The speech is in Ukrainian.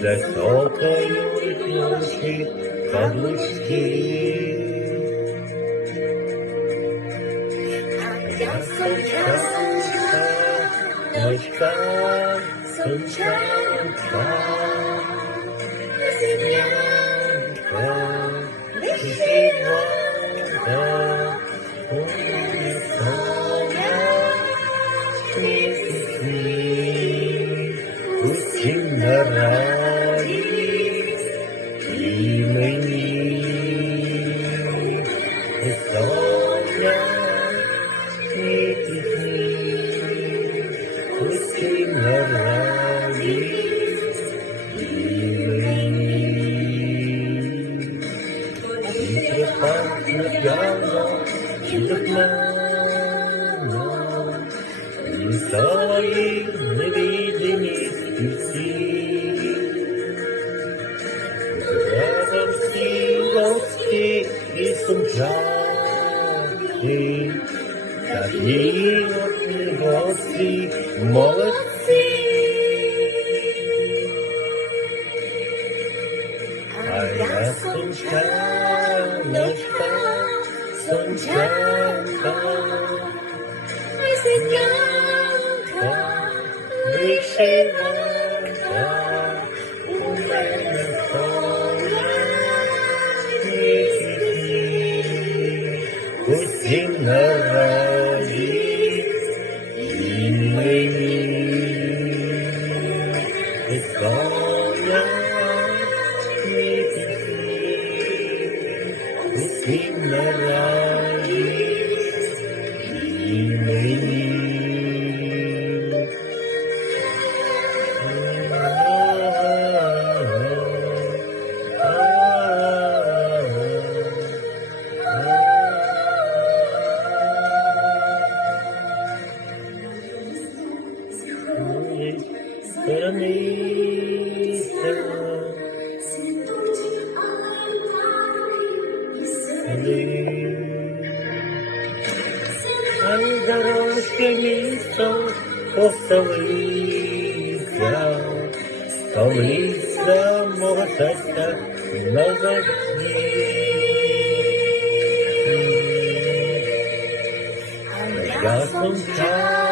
Засокають ночі каблучки. Я сончанка, дочка, сончанка, землянка, вишиванка, моє сонячні пісні, усім на радість і мені. Сонячні пісні, усім на радість і мені. Вітер пахне п'яно і духмяно, літають невидимі співці. Разом всі гості і сумчани, такі от гості молодці. А я сончаночка, сончанка, весенянка, вишиванка, у мене сонячні пісні, усім на радість і мені. Сонячні пісні, усім на радість і мені. Ай, дорожке місто, столиця, столиця мого щастя назавжди. Я сончанка,